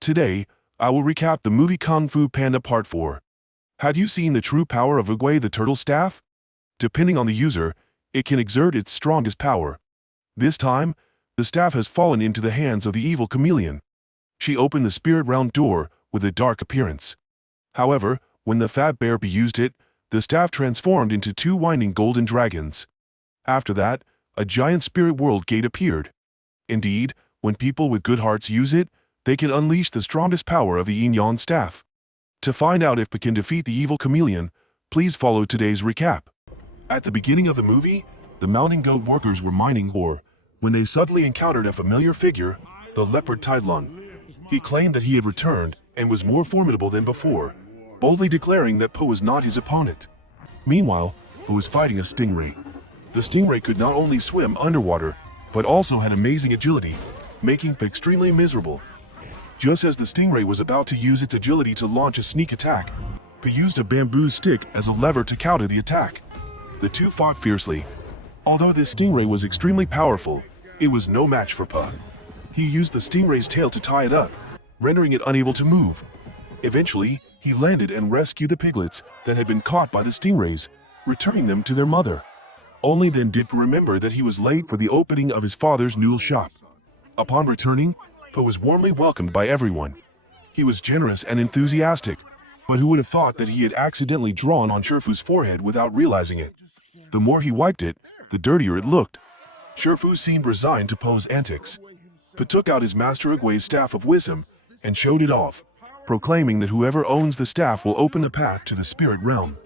Today, I will recap the movie Kung Fu Panda Part 4. Had you seen the true power of Oogway the turtle staff? Depending on the user, it can exert its strongest power. This time, the staff has fallen into the hands of the evil chameleon. She opened the spirit realm door with a dark appearance. However, when the fat bear used it, the staff transformed into two winding golden dragons. After that, a giant spirit world gate appeared. Indeed, when people with good hearts use it, they can unleash the strongest power of the Yin-Yang staff. To find out if it can defeat the evil chameleon, please follow today's recap. At the beginning of the movie, the mountain goat workers were mining ore when they suddenly encountered a familiar figure, the leopard Taidlung. He claimed that he had returned and was more formidable than before, boldly declaring that Po was not his opponent. Meanwhile, Po was fighting a stingray. The stingray could not only swim underwater, but also had amazing agility, making Po extremely miserable. Just as the stingray was about to use its agility to launch a sneak attack, Po used a bamboo stick as a lever to counter the attack. The two fought fiercely. Although this stingray was extremely powerful, it was no match for Po. He used the stingray's tail to tie it up, rendering it unable to move. Eventually, he landed and rescued the piglets that had been caught by the stingrays, returning them to their mother. Only then did Po remember that he was late for the opening of his father's noodle shop. Upon returning, Po was warmly welcomed by everyone. He was generous and enthusiastic, but who would have thought that he had accidentally drawn on Shifu's forehead without realizing it? The more he wiped it, the dirtier it looked. Shifu seemed resigned to Po's antics. Po took out his Master Oogway's staff of wisdom and showed it off, proclaiming that whoever owns the staff will open the path to the spirit realm.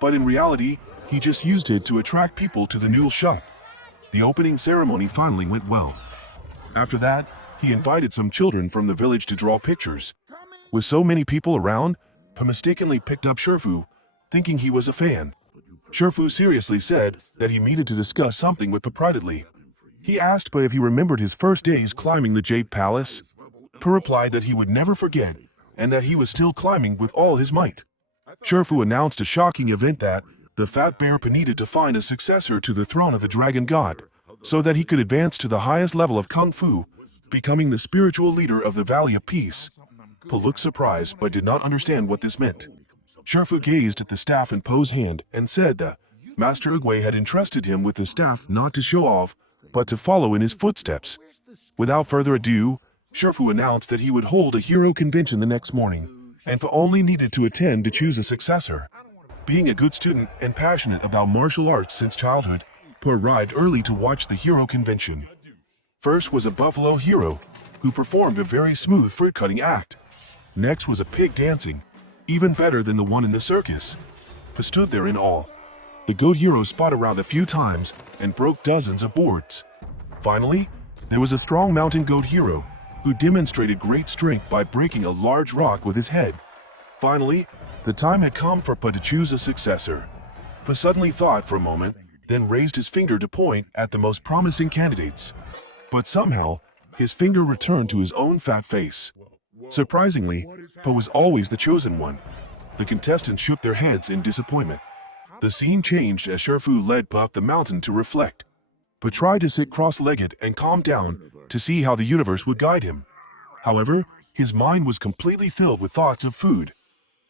But in reality, he just used it to attract people to the noodle shop. The opening ceremony finally went well. After that, he invited some children from the village to draw pictures. With so many people around, Po mistakenly picked up Shifu, thinking he was a fan. Shifu seriously said that he needed to discuss something with Po privately. He asked Po if he remembered his first days climbing the Jade Palace. Po replied that he would never forget, and that he was still climbing with all his might. Shifu announced a shocking event that the fat bear Po needed to find a successor to the throne of the dragon god, so that he could advance to the highest level of Kung Fu, becoming the spiritual leader of the Valley of Peace. Po looked surprised but did not understand what this meant. Shifu gazed at the staff in Po's hand and said that Master Oogway had entrusted him with the staff not to show off, but to follow in his footsteps. Without further ado, Shifu announced that he would hold a hero convention the next morning, and Po only needed to attend to choose a successor. Being a good student and passionate about martial arts since childhood, Po arrived early to watch the hero convention. First was a buffalo hero, who performed a very smooth fruit-cutting act. Next was a pig dancing, even better than the one in the circus. Po stood there in awe. The goat hero spun around a few times and broke dozens of boards. Finally, there was a strong mountain goat hero, who demonstrated great strength by breaking a large rock with his head. Finally, the time had come for Po to choose a successor. Po suddenly thought for a moment, then raised his finger to point at the most promising candidates. But somehow, his finger returned to his own fat face. Surprisingly, Po was always the chosen one. The contestants shook their heads in disappointment. The scene changed as Shifu led Po up the mountain to reflect. Po tried to sit cross-legged and calm down to see how the universe would guide him. However, his mind was completely filled with thoughts of food.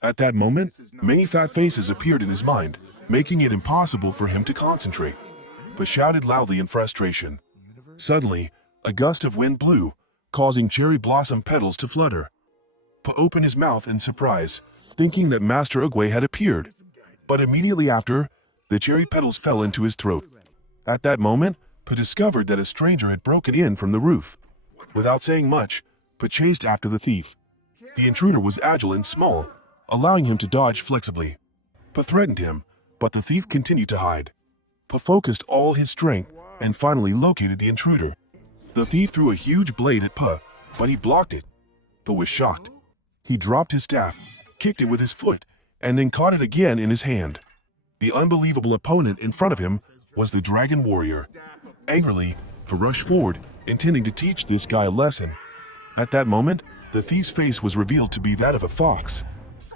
At that moment, many fat faces appeared in his mind, making it impossible for him to concentrate. Po shouted loudly in frustration. Suddenly, a gust of wind blew, causing cherry blossom petals to flutter. Po opened his mouth in surprise, thinking that Master Oogway had appeared. But immediately after, the cherry petals fell into his throat. At that moment, Po discovered that a stranger had broken in from the roof. Without saying much, Po chased after the thief. The intruder was agile and small, allowing him to dodge flexibly. Po threatened him, but the thief continued to hide. Po focused all his strength and finally located the intruder. The thief threw a huge blade at Po, but he blocked it. Po was shocked. He dropped his staff, kicked it with his foot, and then caught it again in his hand. The unbelievable opponent in front of him was the dragon warrior. Angrily, Po rushed forward, intending to teach this guy a lesson. At that moment, the thief's face was revealed to be that of a fox.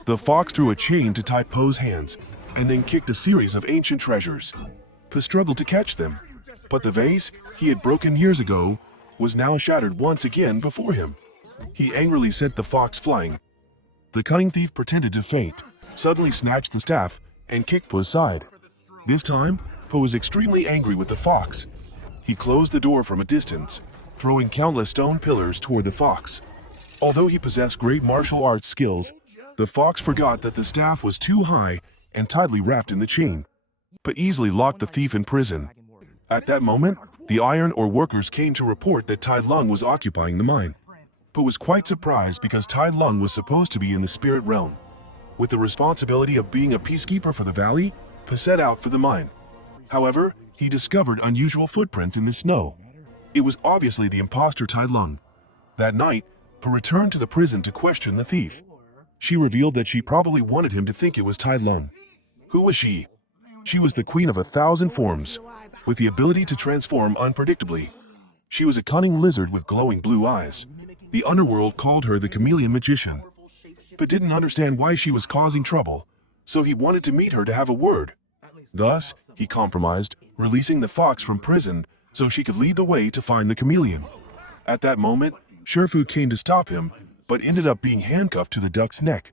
The fox threw a chain to tie Po's hands, and then kicked a series of ancient treasures. Po struggled to catch them, but the vase he had broken years ago was now shattered once again before him. He angrily sent the fox flying. The cunning thief pretended to faint, suddenly snatched the staff, and kicked Po aside. This time, Po was extremely angry with the fox. He closed the door from a distance, throwing countless stone pillars toward the fox. Although he possessed great martial arts skills, the fox forgot that the staff was too high and tightly wrapped in the chain, but easily locked the thief in prison. At that moment, the iron ore workers came to report that Tai Lung was occupying the mine. Po was quite surprised because Tai Lung was supposed to be in the spirit realm. With the responsibility of being a peacekeeper for the valley, Po set out for the mine. However, he discovered unusual footprints in the snow. It was obviously the imposter Tai Lung. That night, Po returned to the prison to question the thief. She revealed that she probably wanted him to think it was Tai Lung. Who was she? She was the queen of 1,000 forms, with the ability to transform unpredictably. She was a cunning lizard with glowing blue eyes. The underworld called her the chameleon magician, but didn't understand why she was causing trouble, so he wanted to meet her to have a word. Thus, he compromised, releasing the fox from prison so she could lead the way to find the chameleon. At that moment, Shifu came to stop him, but ended up being handcuffed to the duck's neck.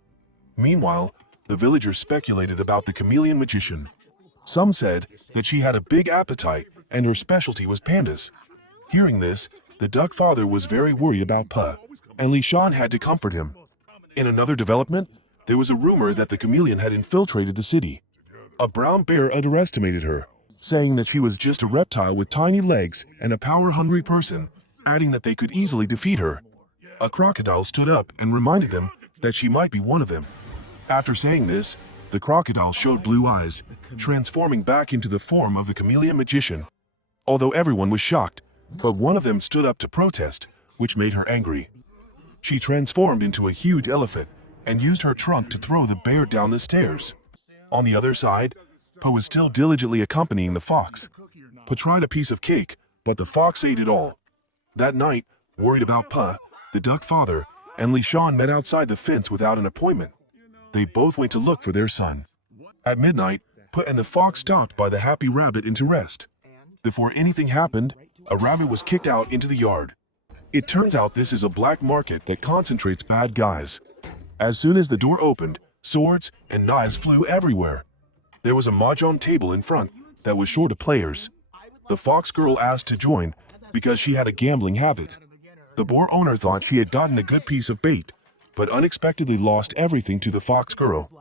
Meanwhile, the villagers speculated about the chameleon magician. Some said that she had a big appetite and her specialty was pandas. Hearing this, the duck father was very worried about Po, and Li Shan had to comfort him. In another development, there was a rumor that the chameleon had infiltrated the city. A brown bear underestimated her, saying that she was just a reptile with tiny legs and a power-hungry person, adding that they could easily defeat her. A crocodile stood up and reminded them that she might be one of them. After saying this, the crocodile showed blue eyes, transforming back into the form of the chameleon magician. Although everyone was shocked, but one of them stood up to protest, which made her angry. She transformed into a huge elephant and used her trunk to throw the bear down the stairs. On the other side, Po was still diligently accompanying the fox. Po tried a piece of cake, but the fox ate it all. That night, worried about Po, the duck father, and Li Shan met outside the fence without an appointment. They both went to look for their son. At midnight, Po and the fox stopped by the happy rabbit into rest. Before anything happened, a rabbit was kicked out into the yard. It turns out this is a black market that concentrates bad guys. As soon as the door opened, swords and knives flew everywhere. There was a mahjong table in front that was short of players. The fox girl asked to join because she had a gambling habit. The boar owner thought she had gotten a good piece of bait, but unexpectedly lost everything to the fox girl.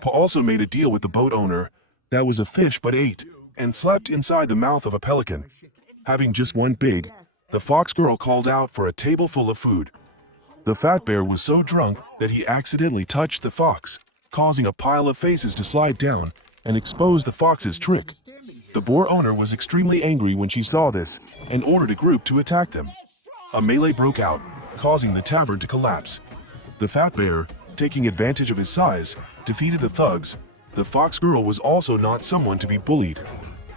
Po also made a deal with the boat owner that was a fish but ate and slept inside the mouth of a pelican. Having just one pig, the fox girl called out for a table full of food. The fat bear was so drunk that he accidentally touched the fox, causing a pile of faces to slide down and expose the fox's trick. The boar owner was extremely angry when she saw this and ordered a group to attack them. A melee broke out, causing the tavern to collapse. The fat bear, taking advantage of his size, defeated the thugs. The fox girl was also not someone to be bullied.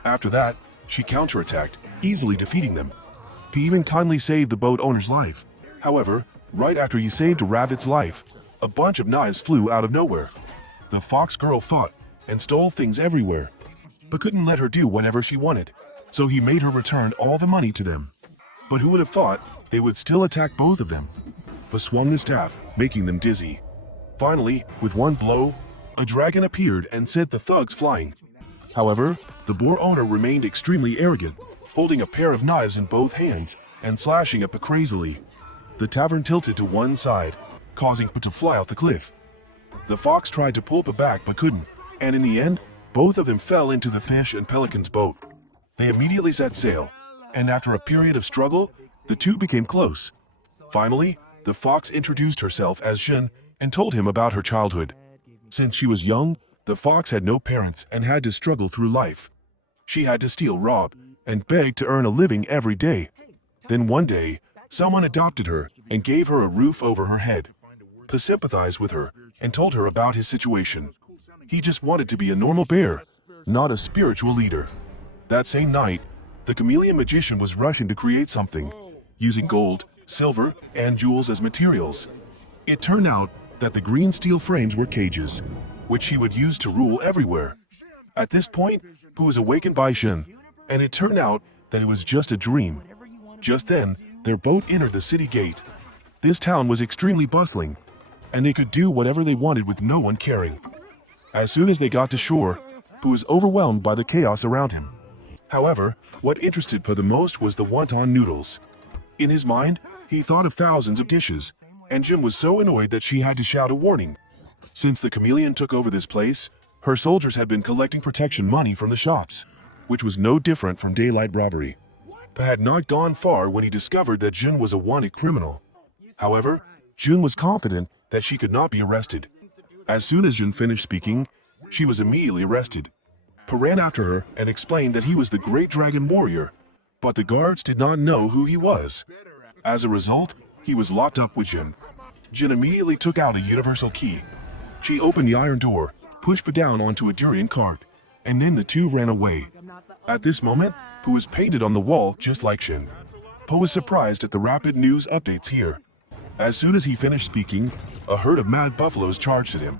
After that, she counterattacked, easily defeating them. He even kindly saved the boat owner's life. However, right after he saved a rabbit's life, a bunch of knives flew out of nowhere. The fox girl fought and stole things everywhere, but couldn't let her do whatever she wanted, so he made her return all the money to them. But who would have thought they would still attack both of them? But swung the staff, making them dizzy. Finally, with one blow, a dragon appeared and sent the thugs flying. However, the boar owner remained extremely arrogant, holding a pair of knives in both hands and slashing at Po crazily. The tavern tilted to one side, causing Po to fly off the cliff. The fox tried to pull Po back but couldn't, and in the end, both of them fell into the fish and pelican's boat. They immediately set sail, and after a period of struggle, the two became close. Finally, the fox introduced herself as Shen and told him about her childhood. Since she was young, the fox had no parents and had to struggle through life. She had to steal, rob, and beg to earn a living every day. Then one day, someone adopted her and gave her a roof over her head. Po sympathized with her and told her about his situation. He just wanted to be a normal bear, not a spiritual leader. That same night, the chameleon magician was rushing to create something, using gold, silver, and jewels as materials. It turned out that the green steel frames were cages, which he would use to rule everywhere. At this point, Po was awakened by Shen, and it turned out that it was just a dream. Just then, their boat entered the city gate. This town was extremely bustling, and they could do whatever they wanted with no one caring. As soon as they got to shore, Pu was overwhelmed by the chaos around him. However, what interested Pu the most was the wonton noodles. In his mind, he thought of thousands of dishes, and Jin was so annoyed that she had to shout a warning. Since the chameleon took over this place, her soldiers had been collecting protection money from the shops, which was no different from daylight robbery. Pu had not gone far when he discovered that Jin was a wanted criminal. However, Jin was confident that she could not be arrested. As soon as Jin finished speaking, she was immediately arrested. Pu ran after her and explained that he was the great dragon warrior, but the guards did not know who he was. As a result, he was locked up with Jin. Jin immediately took out a universal key. She opened the iron door, pushed Pu down onto a durian cart, and then the two ran away. At this moment, Pu was painted on the wall just like Jin. Pu was surprised at the rapid news updates here. As soon as he finished speaking, a herd of mad buffaloes charged at him.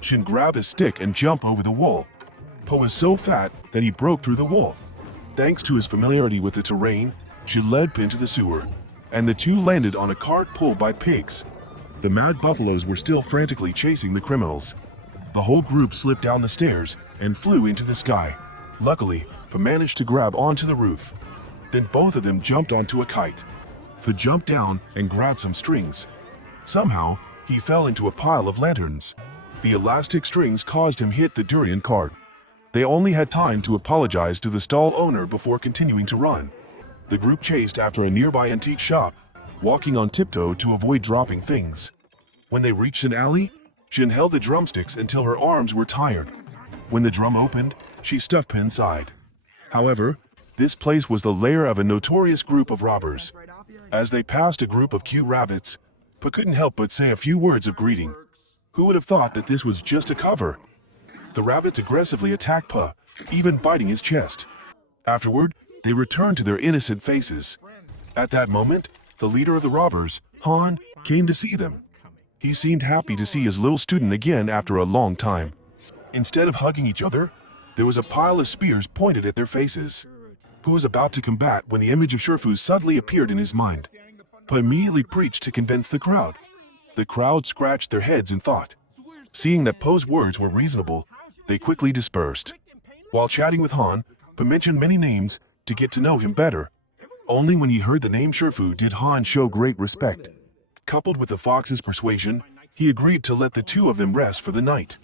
Jin grabbed a stick and jumped over the wall. Pu was so fat that he broke through the wall. Thanks to his familiarity with the terrain, Jin led Pu into the sewer, and the two landed on a cart pulled by pigs. The mad buffaloes were still frantically chasing the criminals. The whole group slipped down the stairs and flew into the sky. Luckily, Pu managed to grab onto the roof. Then both of them jumped onto a kite. Pu jumped down and grabbed some strings. Somehow, he fell into a pile of lanterns. The elastic strings caused him hit the durian cart. They only had time to apologize to the stall owner before continuing to run. The group chased after a nearby antique shop, walking on tiptoe to avoid dropping things. When they reached an alley, Jin held the drumsticks until her arms were tired. When the drum opened, she stuffed Pu inside. However, this place was the lair of a notorious group of robbers. As they passed a group of cute rabbits, Pu couldn't help but say a few words of greeting. Who would have thought that this was just a cover? The rabbits aggressively attacked Pu, even biting his chest. Afterward, they returned to their innocent faces. At that moment, the leader of the robbers, Han, came to see them. He seemed happy to see his little student again after a long time. Instead of hugging each other, there was a pile of spears pointed at their faces. Pu was about to combat when the image of Shifu suddenly appeared in his mind. Pu immediately preached to convince the crowd. The crowd scratched their heads in thought. Seeing that Pu's words were reasonable, they quickly dispersed. While chatting with Han, Pu mentioned many names to get to know him better. Only when he heard the name Shifu did Han show great respect. Coupled with the fox's persuasion, he agreed to let the two of them rest for the night.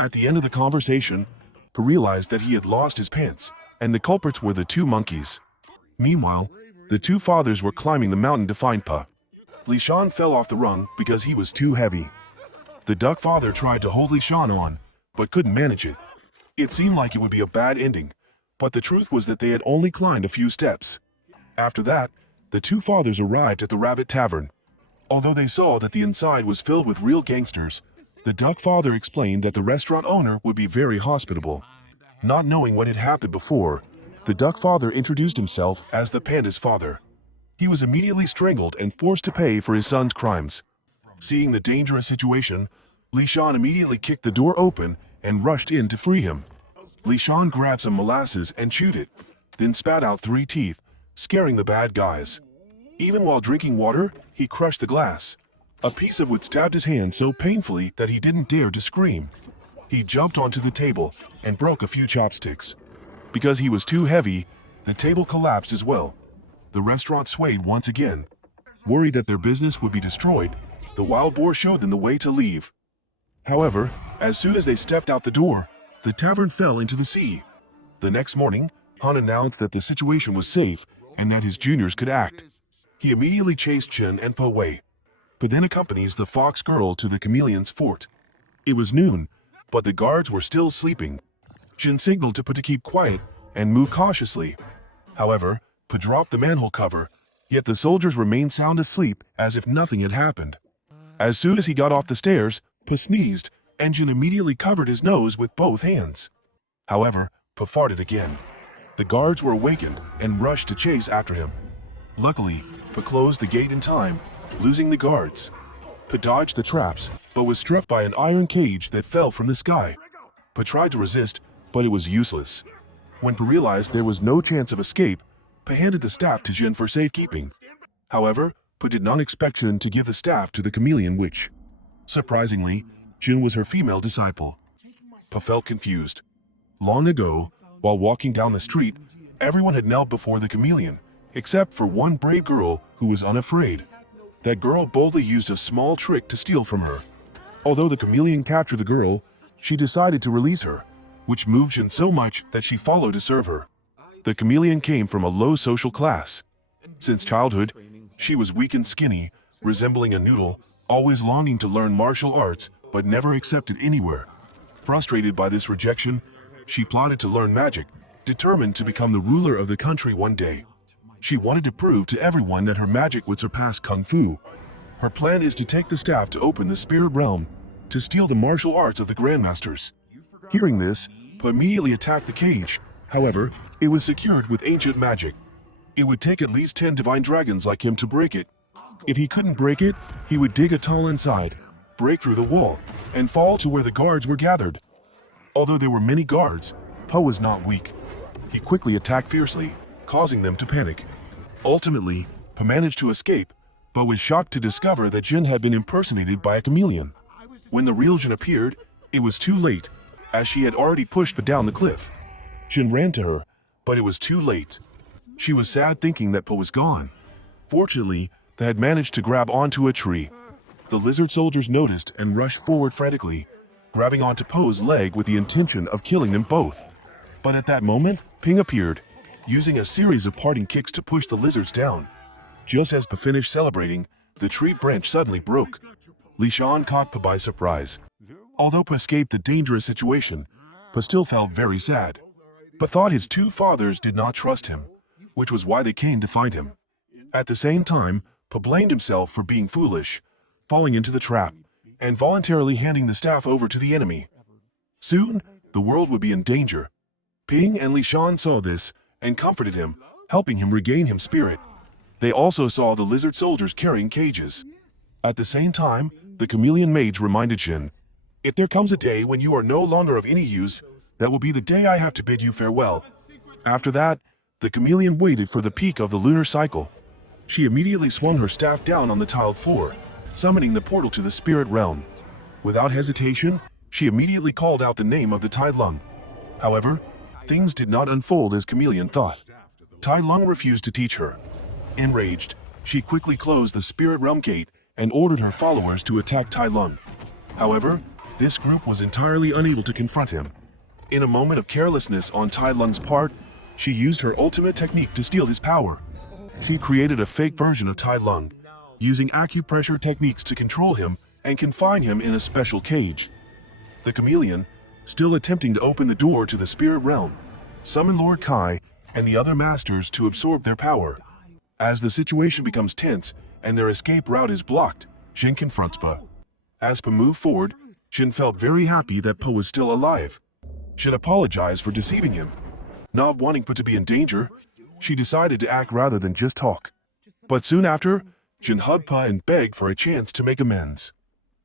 At the end of the conversation, Pu realized that he had lost his pants, and the culprits were the two monkeys. Meanwhile, the two fathers were climbing the mountain to find Pu. Li Shan fell off the rung because he was too heavy. The duck father tried to hold Li Shan on, but couldn't manage it. It seemed like it would be a bad ending, but the truth was that they had only climbed a few steps. After that, the two fathers arrived at the Rabbit Tavern. Although they saw that the inside was filled with real gangsters, the duck father explained that the restaurant owner would be very hospitable. Not knowing what had happened before, the duck father introduced himself as the panda's father. He was immediately strangled and forced to pay for his son's crimes. Seeing the dangerous situation, Li Shan immediately kicked the door open and rushed in to free him. Li Shan grabbed some molasses and chewed it, then spat out 3 teeth, scaring the bad guys. Even while drinking water, he crushed the glass. A piece of wood stabbed his hand so painfully that he didn't dare to scream. He jumped onto the table and broke a few chopsticks. Because he was too heavy, the table collapsed as well. The restaurant swayed once again. Worried that their business would be destroyed, the wild boar showed them the way to leave. However, as soon as they stepped out the door, the tavern fell into the sea. The next morning, Han announced that the situation was safe and that his juniors could act. He immediately chased Jin and Pu away. Pu then accompanies the fox girl to the chameleon's fort. It was noon, but the guards were still sleeping. Jin signaled to Pu to keep quiet and move cautiously. However, Pu dropped the manhole cover, yet the soldiers remained sound asleep as if nothing had happened. As soon as he got off the stairs, Pu sneezed, and Jin immediately covered his nose with both hands. However, Pu farted again. The guards were awakened and rushed to chase after him. Luckily, Pu closed the gate in time, losing the guards. Pu dodged the traps, but was struck by an iron cage that fell from the sky. Pu tried to resist, but it was useless. When Pu realized there was no chance of escape, Pu handed the staff to Jin for safekeeping. However, but did not expect Jin to give the staff to the chameleon witch. Surprisingly, Jin was her female disciple. Pa felt confused. Long ago, while walking down the street, everyone had knelt before the chameleon, except for one brave girl who was unafraid. That girl boldly used a small trick to steal from her. Although the chameleon captured the girl, she decided to release her, which moved Jin so much that she followed to serve her. The chameleon came from a low social class. Since childhood, she was weak and skinny, resembling a noodle, always longing to learn martial arts, but never accepted anywhere. Frustrated by this rejection, she plotted to learn magic, determined to become the ruler of the country one day. She wanted to prove to everyone that her magic would surpass Kung Fu. Her plan is to take the staff to open the spirit realm, to steal the martial arts of the grandmasters. Hearing this, Pa immediately attacked the cage. However, it was secured with ancient magic. It would take at least 10 divine dragons like him to break it. If he couldn't break it, he would dig a tunnel inside, break through the wall, and fall to where the guards were gathered. Although there were many guards, Pa was not weak. He quickly attacked fiercely, causing them to panic. Ultimately, Pa managed to escape, but was shocked to discover that Jin had been impersonated by a chameleon. When the real Jin appeared, it was too late, as she had already pushed Pa down the cliff. Jin ran to her, but it was too late. She was sad thinking that Pa was gone. Fortunately, they had managed to grab onto a tree. The lizard soldiers noticed and rushed forward frantically, grabbing onto Po's leg with the intention of killing them both. But at that moment, Ping appeared, using a series of parting kicks to push the lizards down. Just as Pa finished celebrating, the tree branch suddenly broke. Li Shan caught Pa by surprise. Although Pa escaped the dangerous situation, Pa still felt very sad. Pa thought his two fathers did not trust him, which was why they came to find him. At the same time, Pa blamed himself for being foolish, falling into the trap, and voluntarily handing the staff over to the enemy. Soon, the world would be in danger. Ping and Li Shan saw this and comforted him, helping him regain his spirit. They also saw the lizard soldiers carrying cages. At the same time, the chameleon mage reminded Jin, "If there comes a day when you are no longer of any use, that will be the day I have to bid you farewell." After that, the chameleon waited for the peak of the lunar cycle. She immediately swung her staff down on the tiled floor, summoning the portal to the spirit realm. Without hesitation, she immediately called out the name of the Tai Lung. However, things did not unfold as Chameleon thought. Tai Lung refused to teach her. Enraged, she quickly closed the spirit realm gate and ordered her followers to attack Tai Lung. However, this group was entirely unable to confront him. In a moment of carelessness on Tai Lung's part, she used her ultimate technique to steal his power. She created a fake version of Tai Lung, using acupressure techniques to control him and confine him in a special cage. The chameleon, still attempting to open the door to the spirit realm, summoned Lord Kai and the other masters to absorb their power. As the situation becomes tense and their escape route is blocked, Jin confronts Pa. As Pa moved forward, Jin felt very happy that Pa was still alive. Jin apologized for deceiving him. Not wanting Pa to be in danger, she decided to act rather than just talk. But soon after, Jin hugged Pa and begged for a chance to make amends.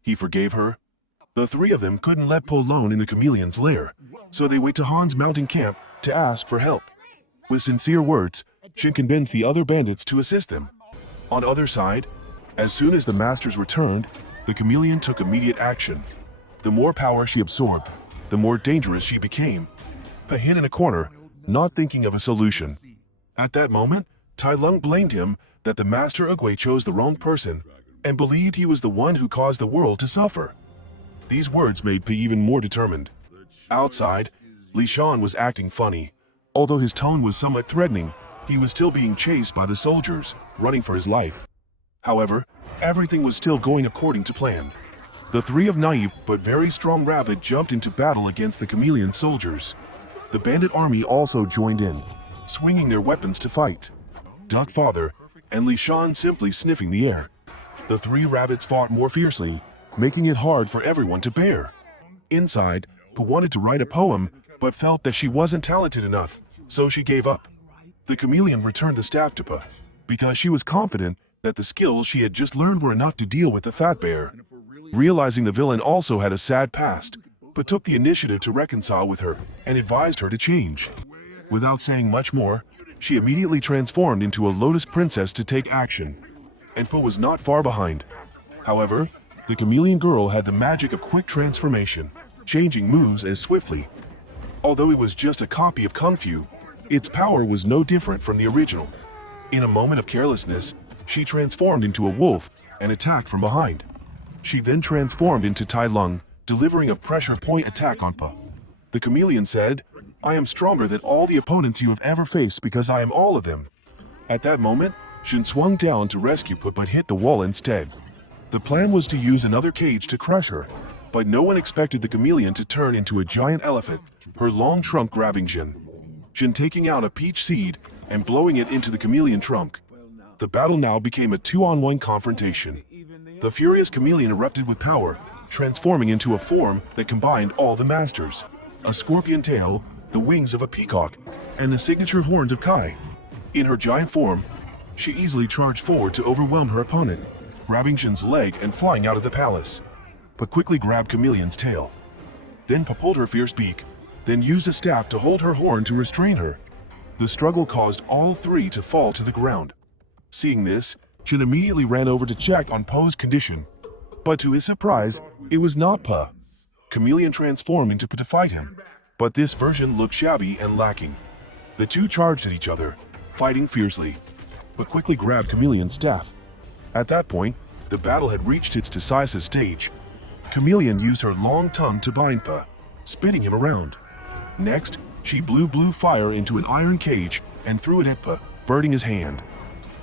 He forgave her. The three of them couldn't let Pa alone in the chameleon's lair, so they went to Han's mountain camp to ask for help. With sincere words, Jin convinced the other bandits to assist them. On the other side, as soon as the masters returned, the chameleon took immediate action. The more power she absorbed, the more dangerous she became. Pa hid in a corner, not thinking of a solution. At that moment, Tai Lung blamed him that the Master Oogway chose the wrong person and believed he was the one who caused the world to suffer. These words made Pa even more determined. Outside, Li Shan was acting funny. Although his tone was somewhat threatening, he was still being chased by the soldiers, running for his life. However, everything was still going according to plan. The three of naive but very strong rabbit jumped into battle against the chameleon soldiers. The bandit army also joined in, swinging their weapons to fight. Duck Father and Li Shan simply sniffing the air. The three rabbits fought more fiercely, making it hard for everyone to bear. Inside, Pa wanted to write a poem, but felt that she wasn't talented enough, so she gave up. The chameleon returned the staff to Pa, because she was confident that the skills she had just learned were enough to deal with the fat bear. Realizing the villain also had a sad past, Pa took the initiative to reconcile with her and advised her to change. Without saying much more, she immediately transformed into a lotus princess to take action. and Po was not far behind. However, the chameleon girl had the magic of quick transformation, changing moves as swiftly. Although it was just a copy of Kungfu, its power was no different from the original. In a moment of carelessness, she transformed into a wolf and attacked from behind. She then transformed into Tai Lung, delivering a pressure point attack on Po. The chameleon said, "I am stronger than all the opponents you have ever faced because I am all of them." At that moment, Shin swung down to rescue Po but hit the wall instead. The plan was to use another cage to crush her, but no one expected the chameleon to turn into a giant elephant, her long trunk grabbing Shin. Shin taking out a peach seed and blowing it into the chameleon trunk. The battle now became a 2-on-1 confrontation. The furious chameleon erupted with power, transforming into a form that combined all the masters: a scorpion tail, the wings of a peacock, and the signature horns of Kai. In her giant form, she easily charged forward to overwhelm her opponent, grabbing Shin's leg and flying out of the palace. But quickly grabbed Chameleon's tail. Then Pa pulled her fierce beak, then used a staff to hold her horn to restrain her. The struggle caused all three to fall to the ground. Seeing this, Shin immediately ran over to check on Po's condition. But to his surprise, it was not Pa. Chameleon transformed into Pa to fight him, but this version looked shabby and lacking. The two charged at each other, fighting fiercely, but quickly grabbed Chameleon's staff. At that point, the battle had reached its decisive stage. Chameleon used her long tongue to bind Pa, spinning him around. Next, she blew blue fire into an iron cage and threw it at Pa, burning his hand.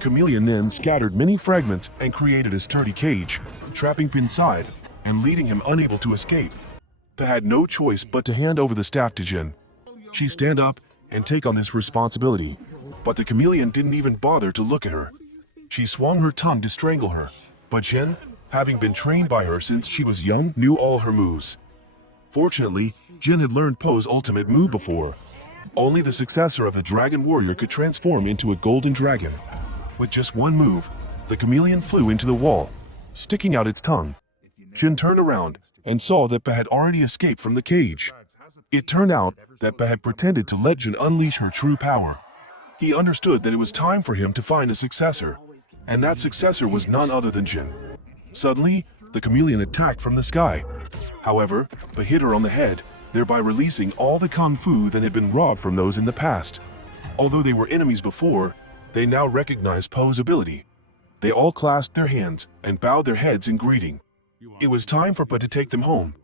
Chameleon then scattered many fragments and created a sturdy cage, trapping Pa inside and leaving him unable to escape. Pa had no choice but to hand over the staff to Jin. She stand up and take on this responsibility, but the chameleon didn't even bother to look at her. She swung her tongue to strangle her, but Jin, having been trained by her since she was young, knew all her moves. Fortunately, Jin had learned Po's ultimate move before. Only the successor of the Dragon Warrior could transform into a golden dragon. With just one move, the chameleon flew into the wall, sticking out its tongue. Jin turned around and saw that Pa had already escaped from the cage. It turned out that Pa had pretended to let Jin unleash her true power. He understood that it was time for him to find a successor, and that successor was none other than Jin. Suddenly, the chameleon attacked from the sky. However, Pa hit her on the head, thereby releasing all the Kung Fu that had been robbed from those in the past. Although they were enemies before, they now recognized Po's ability. They all clasped their hands and bowed their heads in greeting. It was time for Pa to take them home.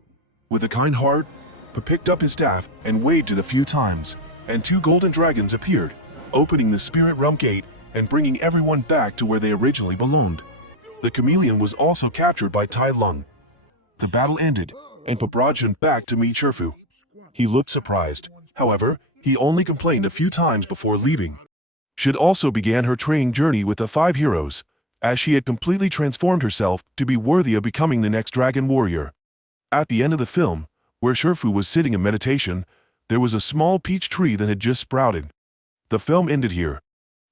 With a kind heart, Pa picked up his staff and waved it a few times, and two golden dragons appeared, opening the spirit realm gate and bringing everyone back to where they originally belonged. The chameleon was also captured by Tai Lung. The battle ended, and Pa brought Jin back to meet Shifu. He looked surprised. However, he only complained a few times before leaving. Shin also began her training journey with the 5 heroes, as she had completely transformed herself to be worthy of becoming the next Dragon Warrior. At the end of the film, where Shifu was sitting in meditation, there was a small peach tree that had just sprouted. The film ended here.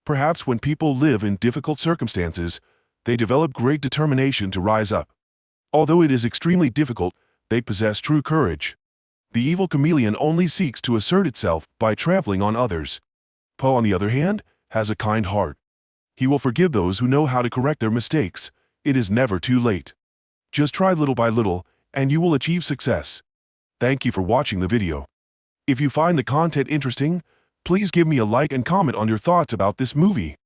Perhaps when people live in difficult circumstances, they develop great determination to rise up. Although it is extremely difficult, they possess true courage. The evil chameleon only seeks to assert itself by trampling on others. Po, on the other hand, has a kind heart. He will forgive those who know how to correct their mistakes. It is never too late. Just try little by little, and you will achieve success. Thank you for watching the video. If you find the content interesting, please give me a like and comment on your thoughts about this movie.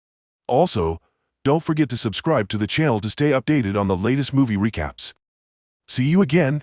Also, don't forget to subscribe to the channel to stay updated on the latest movie recaps. See you again.